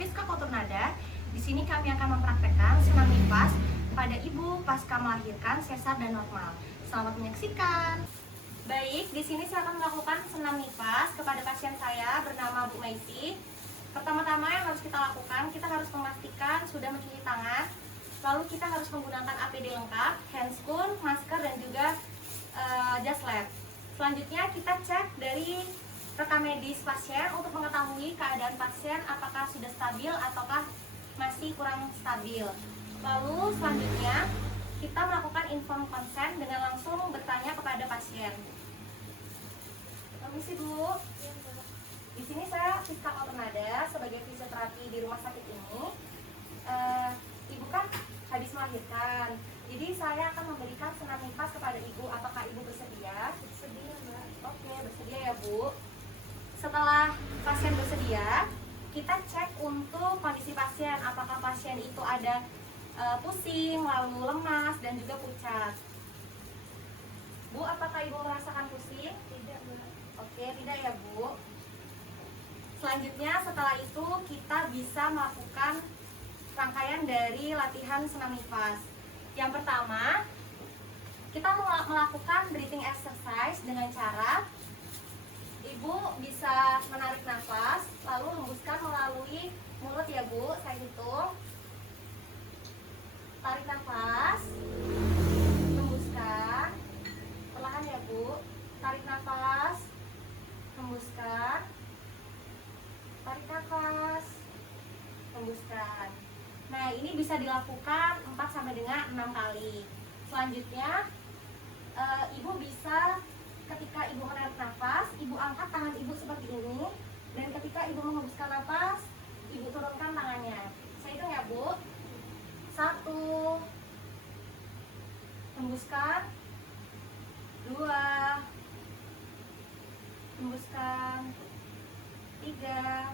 Fiska Koturnada. Di sini kami akan mempraktekkan senam nifas pada ibu pasca melahirkan sesar dan normal. Selamat menyaksikan. Baik, di sini saya akan melakukan senam nifas kepada pasien saya bernama Bu Maisi. Pertama-tama yang harus kita lakukan, kita harus memastikan sudah mencuci tangan. Lalu kita harus menggunakan APD lengkap, handscoon, masker, dan juga jas lab. Selanjutnya kita cek dari rekam medis pasien untuk mengetahui keadaan pasien apakah sudah stabil ataukah masih kurang stabil. Lalu selanjutnya kita melakukan inform consent dengan langsung bertanya kepada pasien. Permisi Bu, di sini saya Fiska Koturnada sebagai fisioterapi di rumah sakit ini. Ibu kan habis melahirkan, jadi saya akan memberikan senam nifas kepada ibu. Apakah ibu bersedia? Bersedia, Mbak. Oke, bersedia ya Bu. Setelah pasien bersedia, kita cek untuk kondisi pasien. Apakah pasien itu ada pusing, lalu lemas, dan juga pucat. Bu, apakah ibu merasakan pusing? Tidak, Mbak. Oke, tidak ya Bu. Selanjutnya setelah itu kita bisa melakukan rangkaian dari latihan senam nifas. Yang pertama, kita melakukan breathing exercise dengan cara ibu bisa menarik nafas, lalu hembuskan melalui mulut ya Bu. Saya hitung. Tarik nafas, hembuskan, perlahan ya Bu. Tarik nafas, hembuskan, tarik nafas, hembuskan. Nah, ini bisa dilakukan 4 sampai dengan 6 kali. Selanjutnya, ibu bisa ketika ibu menarik nafas, ibu angkat tangan ibu seperti ini, dan ketika ibu menghembuskan nafas, ibu turunkan tangannya. Saya hitung ya Bu. 1, hembuskan, 2, hembuskan, 3,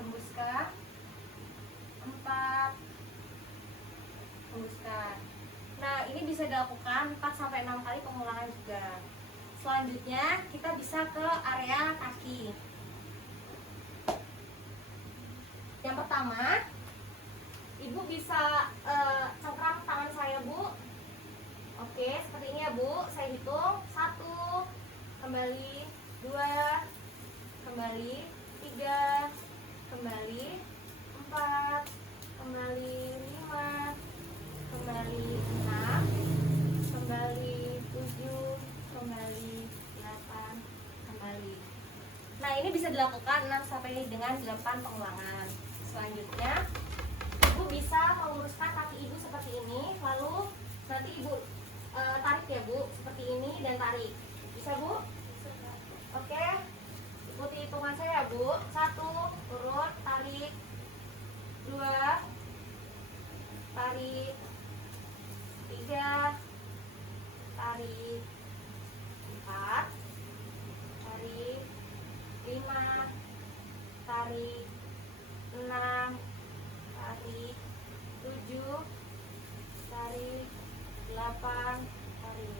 hembuskan, 4, hembuskan. Nah, ini bisa dilakukan 4 sampai 6 kali pengulangan juga. Selanjutnya, kita bisa ke area kaki. Yang pertama, ibu bisa cengkram tangan saya Bu. Oke, seperti ini ya Bu. Saya hitung 1, kembali, 2, kembali, 3, kembali, 4, kembali, 5, kembali, 6, kembali, 7, kembali, 8, kembali. Nah, ini bisa dilakukan 6 sampai dengan 8 pengulangan. Selanjutnya, ibu bisa meluruskan kaki ibu seperti ini, lalu nanti ibu tarik ya Bu, seperti ini dan tarik. Bisa Bu? Oke. Ikuti hitungan saya ya Bu. 1, turun, tarik. 2, tarik. 3, tarik. 4, tarik. 5, tarik. 6, tarik. 7, tarik. 8, tarik.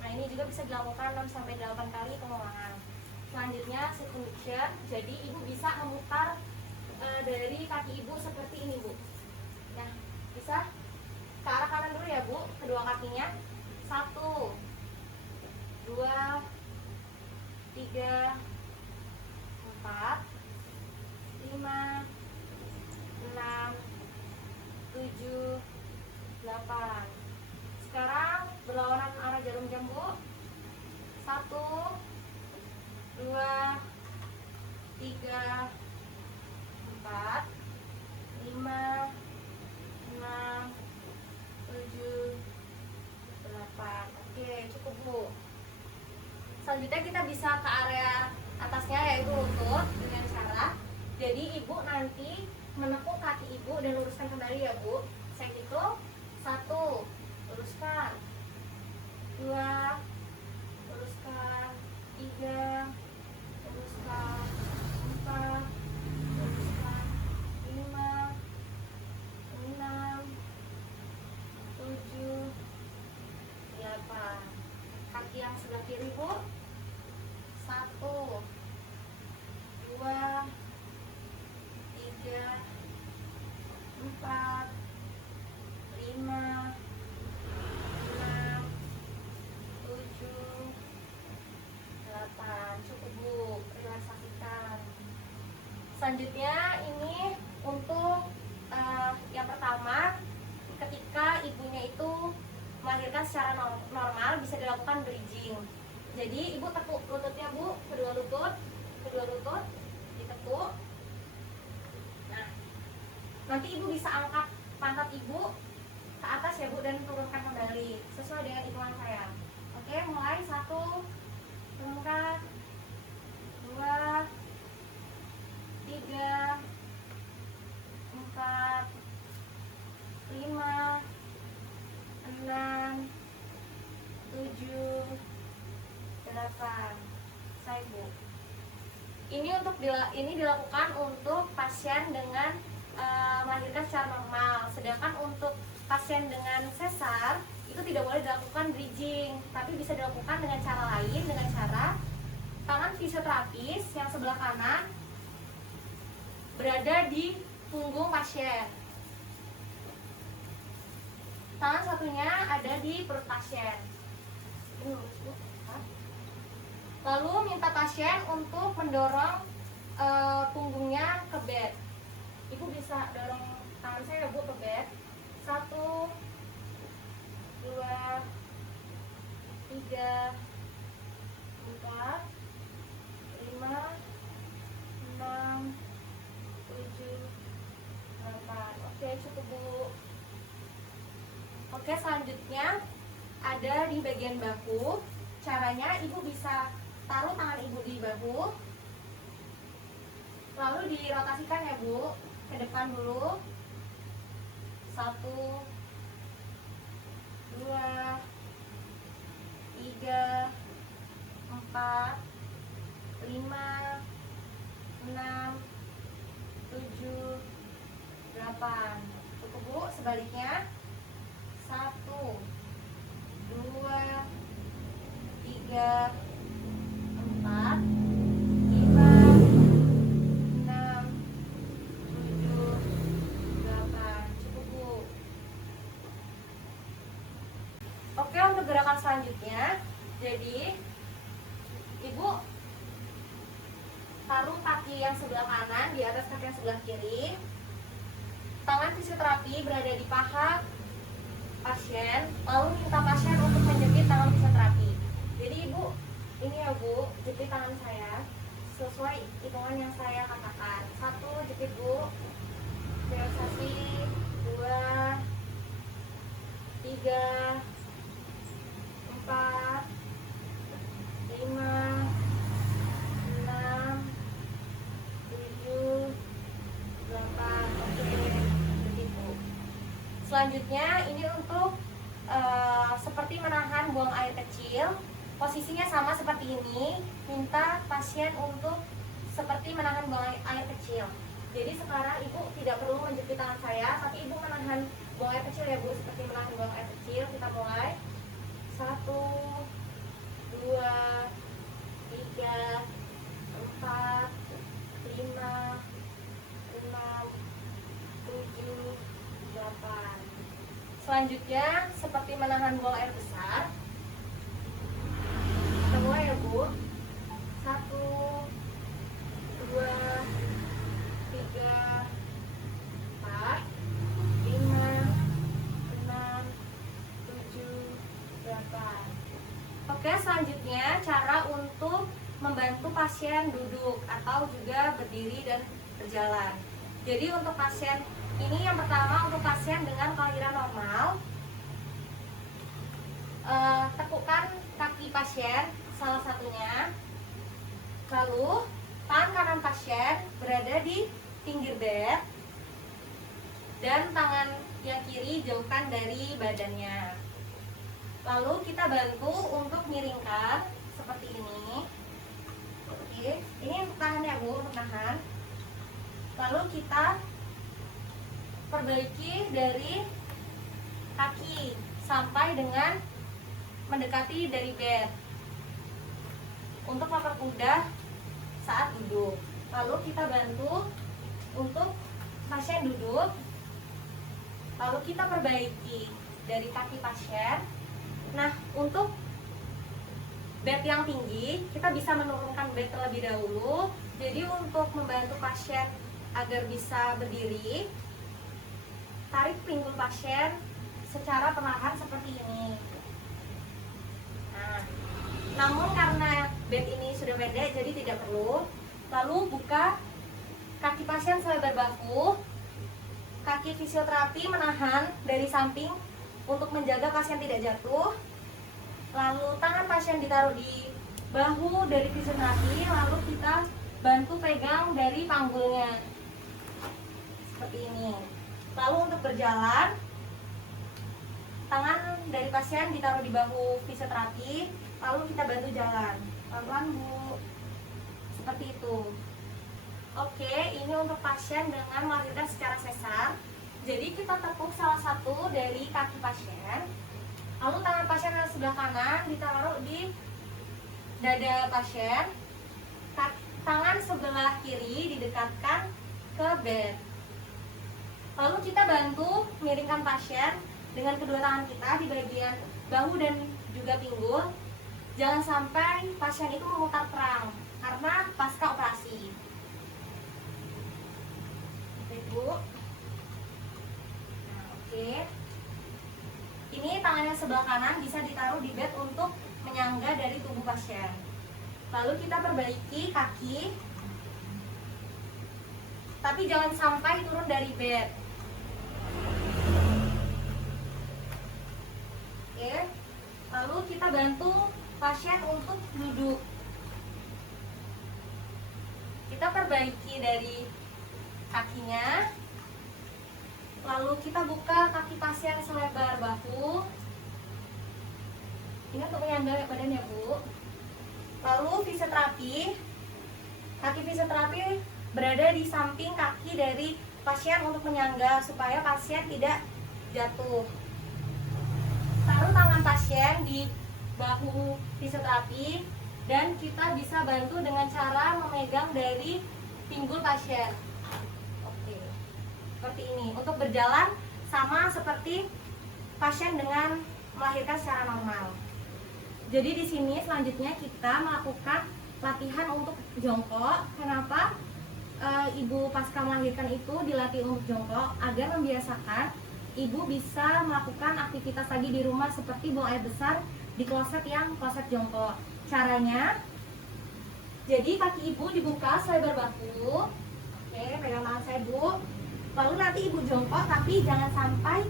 Nah, ini juga bisa dilakukan 6 sampai 8 kali pengulangan. Selanjutnya circumcision. Jadi ibu bisa memutar dari kaki ibu seperti ini Bu. Nah, bisa ke arah kanan dulu ya Bu, kedua kakinya. 1, 2, 3, 4, 5, 6, 7, 8. Sekarang berlawanan arah jarum jam Bu. 1, 2, 3, 4, 5, 6, 7, 8. Oke, cukup Bu. Selanjutnya kita bisa ke area atasnya yaitu lutut dengan cara, jadi ibu nanti menekuk kaki ibu dan luruskan kembali ya Bu. Saya hitung 1, luruskan, 2, luruskan, 3, luruskan, 4, luruskan, 5, 6, 7, 8. Kaki yang sebelah kiri Bu. 1, 2, 3, 8. Cukup Bu, relaksasikan. Selanjutnya ini untuk yang pertama, ketika ibunya itu melahirkan secara normal bisa dilakukan bridging. Jadi ibu tekuk lututnya Bu, kedua lutut ditekuk. Nah, nanti ibu bisa angkat pantat ibu ke atas ya Bu dan turunkan kembali sesuai dengan hitungan saya. Oke, mulai 1, turunkan, 2, 3, 4, 5, 6, 7, 8. Saya Bu. Ini dilakukan untuk pasien dengan melahirkan secara normal. Sedangkan untuk pasien dengan sesar itu tidak boleh dilakukan bridging, tapi bisa dilakukan dengan cara lain, dengan cara tangan fisioterapis yang sebelah kanan berada di punggung pasien. Tangan satunya ada di perut pasien. Lalu minta pasien untuk mendorong punggungnya ke bed. Ibu bisa dorong tangan saya Bu ke bed. 1, 2, 3, 4, 5, 6, 7, 8. Oke, cukup Bu. Oke, selanjutnya ada di bagian bahu. Caranya ibu bisa taruh tangan ibu di bahu, lalu dirotasikan ya Bu, ke depan dulu. 1, 2, 3, 4, 5, 6, 7, 8. Cukup Bu. Sebaliknya 1, 2, 3, 4, 5, 6, 7, 8. Cukup Bu. Oke, untuk gerakan selanjutnya, jadi ibu taruh kaki yang sebelah kanan di atas kaki yang sebelah kiri. Tangan fisioterapi berada di paha pasien, lalu minta pasien untuk menjepit tangan fisioterapi. Jadi ibu, ini ya Bu, jepit tangan saya sesuai hitungan yang saya katakan. 1, jepit Bu, relaksasi. 2, 3, 4, 5, 6, 7, 8. Oke, begitu. Selanjutnya ini untuk seperti menahan buang air kecil. Posisinya sama seperti ini. Minta pasien untuk seperti menahan buang air kecil. Jadi sekarang ibu tidak perlu menjepit tangan saya, tapi ibu menahan buang air kecil ya Bu, seperti menahan buang air kecil. Kita mulai. 1, 2, 3, 4, 5, 6, 7, 8. Selanjutnya seperti menahan buang air besar. Kita mulai ya Bu. 1, 2, 3, 4, 5, 6, 7, 8. Oke, selanjutnya cara untuk membantu pasien duduk atau juga berdiri dan berjalan. Jadi untuk pasien ini, yang pertama untuk pasien dengan kelahiran normal, tekukkan kaki pasien salah satunya. Lalu tangan kanan pasien berada di pinggir bed dan tangan yang kiri jauhkan dari badannya. Lalu kita bantu untuk miringkan seperti ini. Oke, ini untuk tahan ya Bu, untuk tahan. Lalu kita perbaiki dari kaki sampai dengan mendekati dari bed untuk mempermudah saat duduk. Lalu kita bantu untuk pasien duduk, lalu kita perbaiki dari kaki pasien. Nah, untuk bed yang tinggi, kita bisa menurunkan bed terlebih dahulu. Jadi untuk membantu pasien agar bisa berdiri, tarik pinggul pasien secara perlahan seperti ini. Nah, namun karena bed ini sudah pendek, jadi tidak perlu. Lalu buka kaki pasien selebar bahu. Kaki fisioterapi menahan dari samping untuk menjaga pasien tidak jatuh. Lalu tangan pasien ditaruh di bahu dari fisioterapi, lalu kita bantu pegang dari panggulnya seperti ini. Lalu untuk berjalan, tangan dari pasien ditaruh di bahu fisioterapi, lalu kita bantu jalan pelan-pelan Bu, seperti itu. Oke, ini untuk pasien dengan melahirkan secara sesar. Jadi kita tepuk salah satu dari kaki pasien, lalu tangan pasien yang sebelah kanan ditaruh di dada pasien, tangan sebelah kiri didekatkan ke bed. Lalu kita bantu miringkan pasien dengan kedua tangan kita di bagian bahu dan juga pinggul. Jangan sampai pasien itu memutar perang karena pasca operasi. Ibu. Nah, oke. Ini tangan yang sebelah kanan bisa ditaruh di bed untuk menyangga dari tubuh pasien. Lalu kita perbaiki kaki, tapi jangan sampai turun dari bed. Oke. Lalu kita bantu pasien untuk duduk. Kita perbaiki dari kakinya, lalu kita buka kaki pasien selebar bahu. Ini untuk menyangga badannya Bu. Lalu fisioterapi, kaki fisioterapi berada di samping kaki dari pasien untuk menyangga supaya pasien tidak jatuh. Taruh tangan pasien di bahu fisioterapi dan kita bisa bantu dengan cara memegang dari pinggul pasien. Oke, seperti ini. Untuk berjalan sama seperti pasien dengan melahirkan secara normal. Jadi di sini selanjutnya kita melakukan latihan untuk jongkok. Kenapa ibu pasca melahirkan itu dilatih untuk jongkok? Agar membiasakan ibu bisa melakukan aktivitas lagi di rumah seperti buang air besar di kloset yang kloset jongkok. Caranya, jadi kaki ibu dibuka selebar bahu. Oke, pegang tangan saya Bu. Lalu nanti ibu jongkok, tapi jangan sampai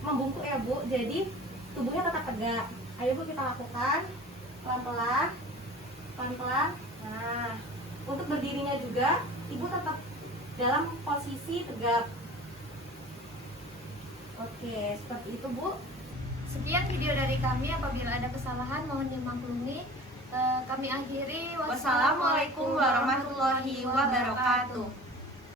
membungkuk ya Bu. Jadi tubuhnya tetap tegak. Ayo Bu, kita lakukan pelan-pelan, pelan-pelan. Nah, untuk berdirinya juga ibu tetap dalam posisi tegak. Oke, seperti itu Bu. Sekian video dari kami. Apabila ada kesalahan mohon dimaklumi. Kami akhiri. Wassalamualaikum warahmatullahi wabarakatuh.